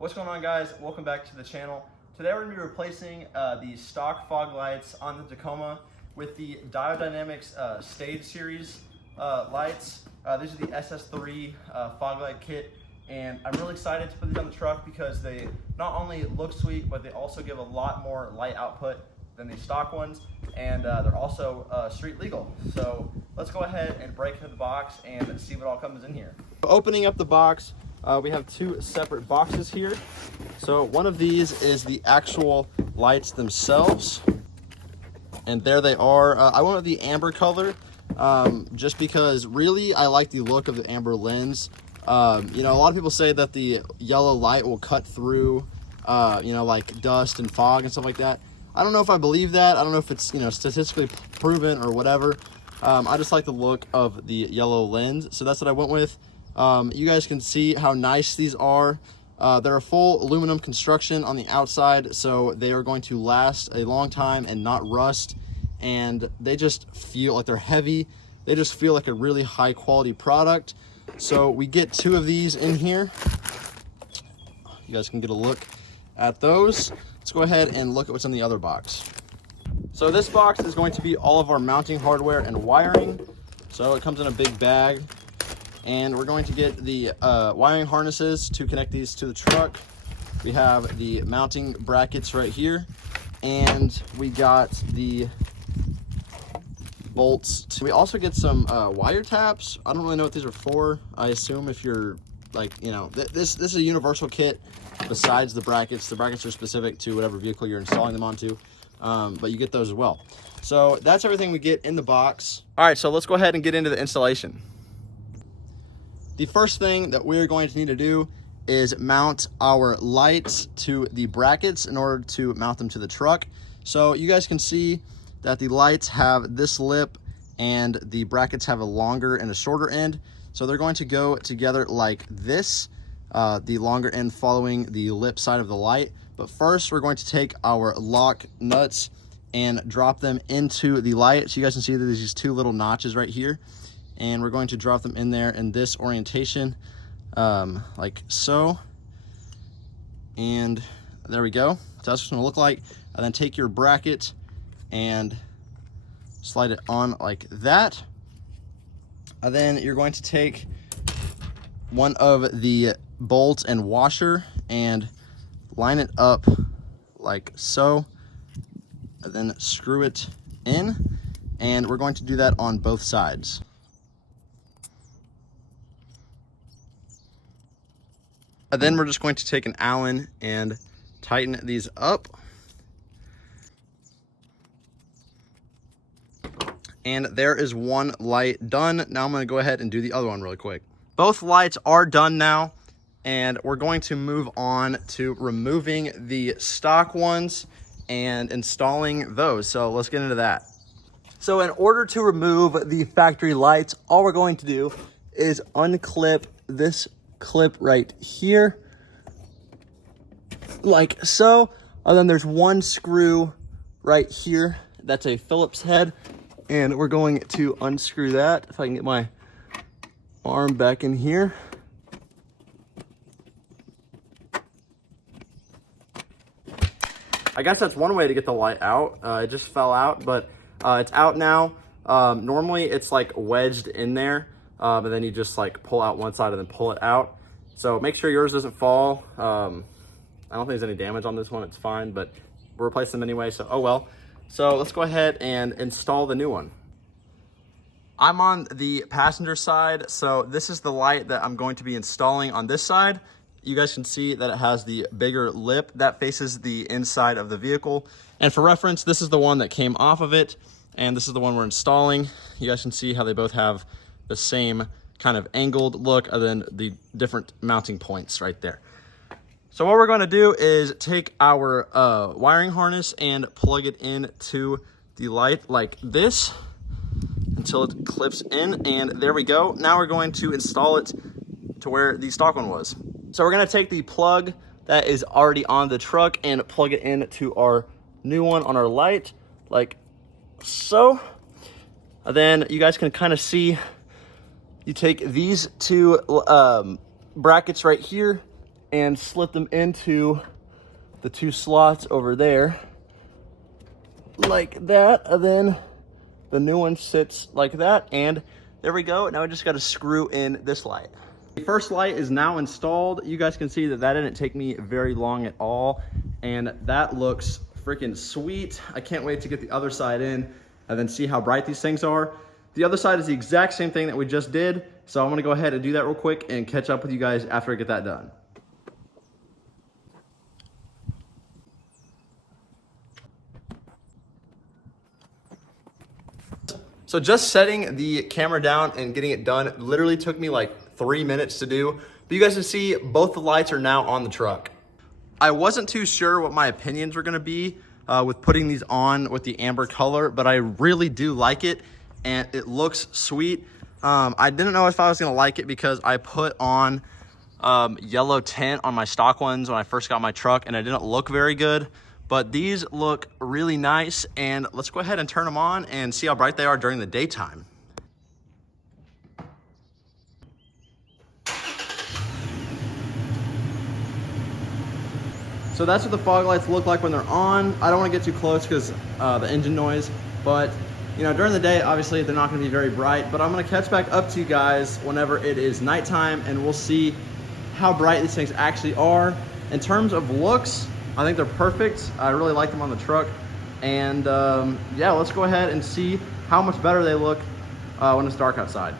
What's going on, guys? Welcome back to the channel. Today we're going to be replacing the stock fog lights on the Tacoma with the Diode Dynamics Stage Series lights. These are the SS3 fog light kit, and I'm really excited to put these on the truck because they not only look sweet, but they also give a lot more light output than the stock ones, and they're also street legal. So let's go ahead and break into the box and see what all comes in here. Opening up the box, we have two separate boxes here. So one of these is the actual lights themselves, and there they are. I went with the amber color just because really I like the look of the amber lens. You know, a lot of people say that the yellow light will cut through you know, like dust and fog and stuff like that. I don't know if I believe that. I don't know if it's, you know, statistically proven or whatever. I just like the look of the yellow lens, so that's what I went with. You guys can see how nice these are. They're a full aluminum construction on the outside, so they are going to last a long time and not rust. And they just feel like they're heavy. They just feel like a really high quality product. So we get two of these in here. You guys can get a look at those. Let's go ahead and look at what's in the other box. So this box is going to be all of our mounting hardware and wiring. So it comes in a big bag, and we're going to get the wiring harnesses to connect these to the truck. We have the mounting brackets right here, and we got the bolts. We also get some wire taps. I don't really know what these are for. I assume if you're like, you know, this is a universal kit. Besides the brackets are specific to whatever vehicle you're installing them onto, but you get those as well. So that's everything we get in the box. All right, so let's go ahead and get into the installation. The first thing that we're going to need to do is mount our lights to the brackets in order to mount them to the truck. So you guys can see that the lights have this lip and the brackets have a longer and a shorter end. So they're going to go together like this. The longer end following the lip side of the light. But first we're going to take our lock nuts and drop them into the light. So you guys can see that there's these two little notches right here, and we're going to drop them in there in this orientation, like so. And there we go. So that's what it's gonna look like. And then take your bracket and slide it on like that. And then you're going to take one of the bolt and washer and line it up like so, and then screw it in, and we're going to do that on both sides. And then we're just going to take an Allen and tighten these up, and there is one light done. Now I'm going to go ahead and do the other one really quick. Both lights are done now, and we're going to move on to removing the stock ones and installing those. So let's get into that. So in order to remove the factory lights, all we're going to do is unclip this clip right here, like so. And then there's one screw right here. That's a Phillips head. And we're going to unscrew that. If I can get my arm back in here. I guess that's one way to get the light out. It just fell out, but it's out now. Normally it's like wedged in there, but then you just like pull out one side and then pull it out. So make sure yours doesn't fall. I don't think there's any damage on this one. It's fine, but we'll replace them anyway, so oh well. So let's go ahead and install the new one. I'm on the passenger side, so this is the light that I'm going to be installing on this side. You guys can see that it has the bigger lip that faces the inside of the vehicle. And for reference, this is the one that came off of it, and this is the one we're installing. You guys can see how they both have the same kind of angled look, and then the different mounting points right there. So what we're going to do is take our wiring harness and plug it into the light like this until it clips in, and there we go. Now we're going to install it to where the stock one was. So we're going to take the plug that is already on the truck and plug it into our new one on our light like so. And then you guys can kind of see, you take these two brackets right here and slip them into the 2 slots over there like that, and then the new one sits like that, and there we go. Now I just got to screw in this light. The first light is now installed. You guys can see that didn't take me very long at all, and that looks freaking sweet. I can't wait to get the other side in and then see how bright these things are. The other side is the exact same thing that we just did, so I'm gonna go ahead and do that real quick and catch up with you guys after I get that done. So just setting the camera down and getting it done literally took me like 3 minutes to do. But you guys can see both the lights are now on the truck. I wasn't too sure what my opinions were gonna be with putting these on with the amber color, but I really do like it and it looks sweet. I didn't know if I was gonna like it because I put on yellow tint on my stock ones when I first got my truck and it didn't look very good. But these look really nice, and let's go ahead and turn them on and see how bright they are during the daytime. So that's what the fog lights look like when they're on. I don't want to get too close because the engine noise, but you know, during the day, obviously they're not going to be very bright, but I'm going to catch back up to you guys whenever it is nighttime, and we'll see how bright these things actually are. In terms of looks, I think they're perfect. I really like them on the truck. And yeah, let's go ahead and see how much better they look when it's dark outside.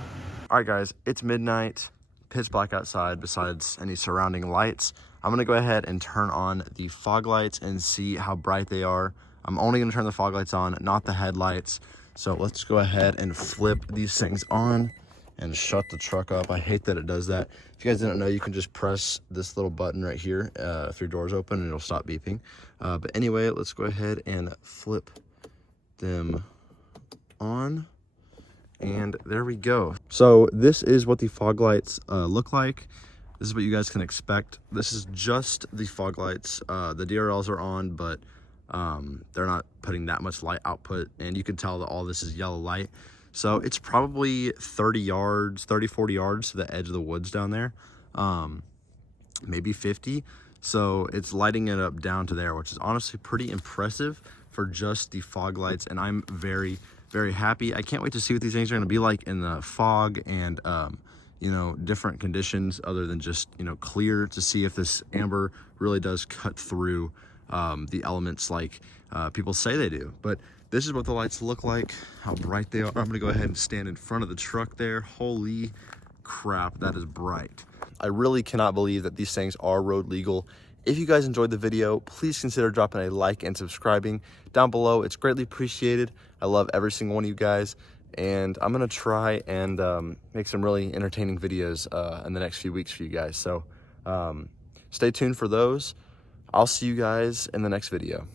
All right, guys, it's midnight, pitch black outside besides any surrounding lights. I'm gonna go ahead and turn on the fog lights and see how bright they are. I'm only gonna turn the fog lights on, not the headlights. So let's go ahead and flip these things on and shut the truck up. I hate that it does that. If you guys didn't know, you can just press this little button right here if your door's open and it'll stop beeping. But anyway, let's go ahead and flip them on. And there we go. So this is what the fog lights look like. This is what you guys can expect. This is just the fog lights. The DRLs are on, but they're not putting that much light output. And you can tell that all this is yellow light. So it's probably 30 yards, 30, 40 yards to the edge of the woods down there, maybe 50. So it's lighting it up down to there, which is honestly pretty impressive for just the fog lights. And I'm very, very happy. I can't wait to see what these things are going to be like in the fog and, you know, different conditions other than just, you know, clear, to see if this amber really does cut through the elements like people say they do. But this is what the lights look like, how bright they are. I'm gonna go ahead and stand in front of the truck there. Holy crap, that is bright. I really cannot believe that these things are road legal. If you guys enjoyed the video, please consider dropping a like and subscribing down below. It's greatly appreciated. I love every single one of you guys. And I'm gonna try and make some really entertaining videos in the next few weeks for you guys. So stay tuned for those. I'll see you guys in the next video.